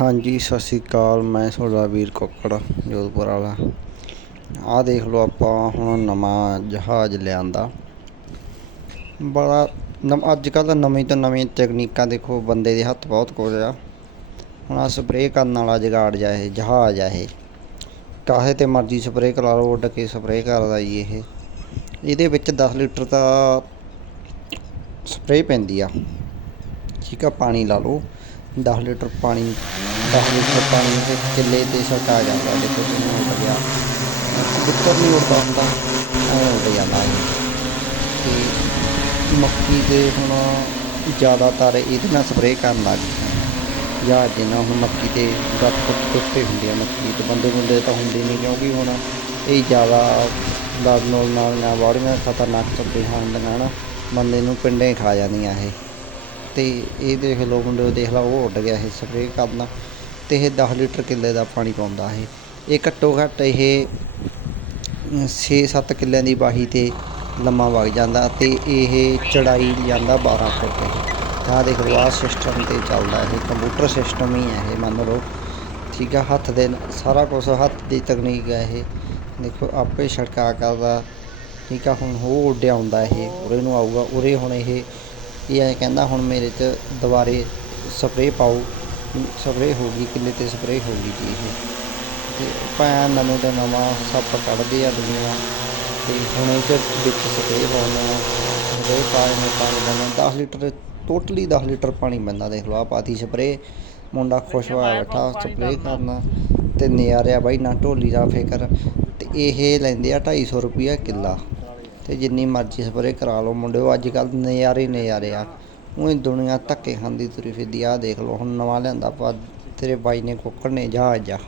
ਹਾਂਜੀ, ਸਤਿ ਸ਼੍ਰੀ ਅਕਾਲ। ਮੈਂ ਤੁਹਾਡਾ ਵੀਰ ਕੁੱਕੜ, ਜੋਧਪੁਰ ਵਾਲਾ। ਆਹ ਦੇਖ ਲਓ ਆਪਾਂ ਹੁਣ ਨਵਾਂ ਜਹਾਜ਼ ਲਿਆਂਦਾ। ਬੜਾ ਨਮ ਅੱਜ ਕੱਲ੍ਹ ਨਵੀਂ ਤੋਂ ਨਵੀਂ ਤਕਨੀਕਾਂ ਦੇਖੋ, ਬੰਦੇ ਦੇ ਹੱਥ ਬਹੁਤ ਕੁਝ ਆ। ਹੁਣ ਆ ਸਪਰੇਅ ਕਰਨ ਵਾਲਾ ਜਗਾੜ ਜਾ ਇਹ, ਜਹਾਜ਼ ਆ ਇਹ। ਕਾਹੇ ਤੇ ਮਰਜ਼ੀ ਸਪਰੇਅ ਕਰਾ ਲਓ, ਉੱਡ ਕੇ ਸਪਰੇਅ ਕਰਦਾ ਜੀ ਇਹ। ਇਹਦੇ ਵਿੱਚ 10 ਲੀਟਰ ਤਾਂ ਸਪਰੇਅ ਪੈਂਦੀ ਆ। ਠੀਕ ਆ, ਪਾਣੀ ਲਾ ਲਓ। ਦਸ ਲੀਟਰ ਪਾਣੀ, ਦਸ ਲੀਟਰ ਪਾਣੀ ਦੇ ਕਿੱਲੇ ਤੇ ਛੜਕਾ ਜਾਂਦਾ ਦੇਖੋ ਕਿੰਨਾ ਉੱਡ ਗਿਆ। ਕਬੂਤਰ ਨਹੀਂ ਉੱਡਦਾ ਹੁੰਦਾ ਐਂ ਉੱਡ ਜਾਂਦਾ ਹੈ ਤੇ ਮੱਕੀ ਦੇ ਹੁਣ ਜ਼ਿਆਦਾਤਰ ਇਹਦੇ ਨਾਲ ਸਪਰੇਅ ਕਰਨ ਲੱਗ ਗਏ ਜਾਂ ਜਿੰਨਾ ਹੁਣ ਮੱਕੀ ਤੇ ਗੱਤ ਕੁੱਟ ਕੁੱਤੇ ਹੁੰਦੀ ਆ, ਮੱਕੀ ਤੇ ਬੰਦੇ ਬੰਦੇ ਤਾਂ ਹੁੰਦੇ ਨਹੀਂ ਕਿਉਂਕਿ ਹੁਣ ਇਹ ਜ਼ਿਆਦਾ ਲੜ ਨਾਲ ਨਾਲ ਨਾ ਬਾੜੀਆਂ ਖਤਰਨਾਕ ਸਪਰੇਹਾਂ ਹੁੰਦੀਆਂ ਨਾ ਬੰਦੇ ਨੂੰ ਪਿੰਡੇ ਖਾ ਜਾਂਦੀਆਂ ਇਹ। ਅਤੇ ਇਹ ਦੇਖ ਲਓ ਮੁੰਡੇ ਦੇਖ ਲਓ ਉਹ ਉੱਡ ਗਿਆ ਇਹ ਸਪਰੇਅ ਕਰਨਾ ਅਤੇ ਇਹ ਦਸ ਲੀਟਰ ਕਿੱਲੇ ਦਾ ਪਾਣੀ ਪਾਉਂਦਾ ਇਹ। ਇਹ ਘੱਟੋ ਘੱਟ ਇਹ 6-7 ਕਿੱਲਿਆਂ ਦੀ ਵਾਹੀ ਤੇ ਲੰਮਾ ਵਗ ਜਾਂਦਾ ਅਤੇ ਇਹ ਚੜਾਈ ਜਾਂਦਾ 12 ਫੁੱਟ ਤਾਂ। ਆਹ ਦੇਖ ਲਓ, ਆਹ ਸਿਸਟਮ ਤੇ ਚੱਲਦਾ ਇਹ ਕੰਪਿਊਟਰ ਸਿਸਟਮ ਹੀ ਹੈ ਇਹ, ਮੰਨ ਲਓ। ਠੀਕ ਆ, ਹੱਥ ਦੇ ਸਾਰਾ ਕੁਝ ਹੱਥ ਦੀ ਤਕਨੀਕ ਹੈ ਇਹ। ਦੇਖੋ, ਆਪੇ ਛੜਕਾ ਕਰਦਾ। ਠੀਕ ਆ, ਹੁਣ ਉਹ ਉੱਡਿਆ ਹੁੰਦਾ ਇਹ, ਉਰੇ ਨੂੰ ਆਊਗਾ, ਉਰੇ ਹੁਣ ਇਹ ਇਹ ਐਂ ਕਹਿੰਦਾ, ਹੁਣ ਮੇਰੇ 'ਚ ਦੁਬਾਰੇ ਸਪਰੇਅ ਪਾਓ ਸਪਰੇਅ ਹੋ ਗਈ, ਕਿੱਲੇ ਤੇ ਸਪਰੇਅ ਹੋ ਗਈ ਜੀ ਇਹ। ਤੇ ਭੈਣ ਨਵੇਂ ਤੋਂ ਨਵਾਂ ਸੱਪ ਕੱਢਦੇ ਆ ਦੁਨੀਆ, ਤੇ ਹੁਣ ਇਹ 'ਚ ਵਿੱਚ ਸਪਰੇਅ ਪਾਉਣਾ ਸਪਰੇਅ ਪਾਏ ਨੇ ਪਾਣੀ ਦੇਣਾ 10 ਲੀਟਰ ਟੋਟਲੀ 10 ਲੀਟਰ ਪਾਣੀ ਬੰਦਾ ਦੇਖ ਲਓ ਆ ਪਾਤੀ ਸਪਰੇਅ ਮੁੰਡਾ ਖੁਸ਼ ਹੋਇਆ ਬੈਠਾ ਸਪਰੇਅ ਕਰਨਾ। ਤੇ ਨਿਆਰਿਆ ਬਾਈ, ਨਾ ਢੋਲੀ ਦਾ ਫਿਕਰ। ਤੇ ਇਹ ਲੈਂਦੇ ਆ 250 ਰੁਪਿਆ ਕਿੱਲਾ। ਤੇ ਜਿੰਨੀ ਮਰਜ਼ੀ ਸਪਰੇਅ ਕਰਾ ਲਓ ਮੁੰਡਿਓ, ਅੱਜ ਕੱਲ੍ਹ ਨਜ਼ਾਰੇ ਨਜ਼ਾਰੇ ਆ। ਉਹੀ ਦੁਨੀਆ ਧੱਕੇ ਖਾਂਦੀ ਤੁਰੀ ਫਿਰਦੀ ਆ ਦੇਖ ਲਓ, ਹੁਣ ਨਵਾਂ ਲਿਆਂਦਾ ਆਪਾਂ ਤੇਰੇ ਬਾਈ ਨੇ ਕੁੱਕੜ ਨੇ ਜਹਾਜ਼ ਆ।